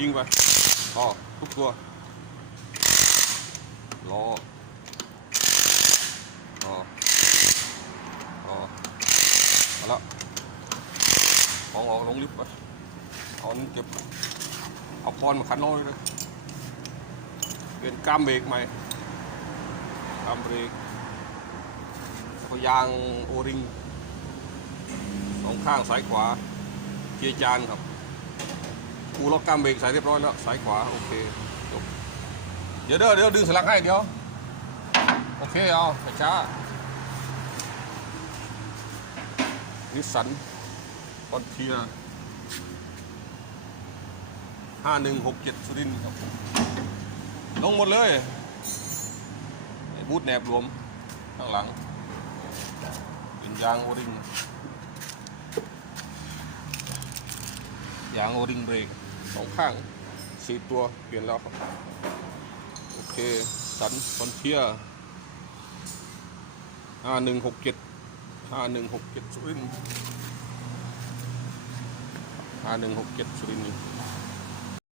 ยิงไปต่อทุกตัวรอต่อต่อเอาละของออกลงลิฟต์ไปเอานนี้เก็บเอาคอนมาคันน้อยเลยเปลี่ยนกล้ามเบรกใหม่กล้ามเบรกแล้วก็ยางโอริงสองข้างซ้ายขวาเกียร์จานครับ กูล็อกกล้ามเบรกใส่เรียบร้อยแล้วสายขวาโอเคจบเดี๋ยวเด้อเดี๋ยวดึงสลักให้เดี๋ยวโอเคเอาไปช้านิสสันคอนเทียห้าหนึ่งหกเจ็ดสุรินครับลงหมดเลยบูทแหนบรวมข้างหลังเป็นยางโอริงยางโอริงเบรก สองข้างสี่ตัวเปลี่ยนแล้วครับ โอเค สันฟอนเทียห้าหนึ่งหกเจ็ดห้าหนึ่งหกเจ็ดสุรินห้าหนึ่งหกเจ็ดสุรินทร์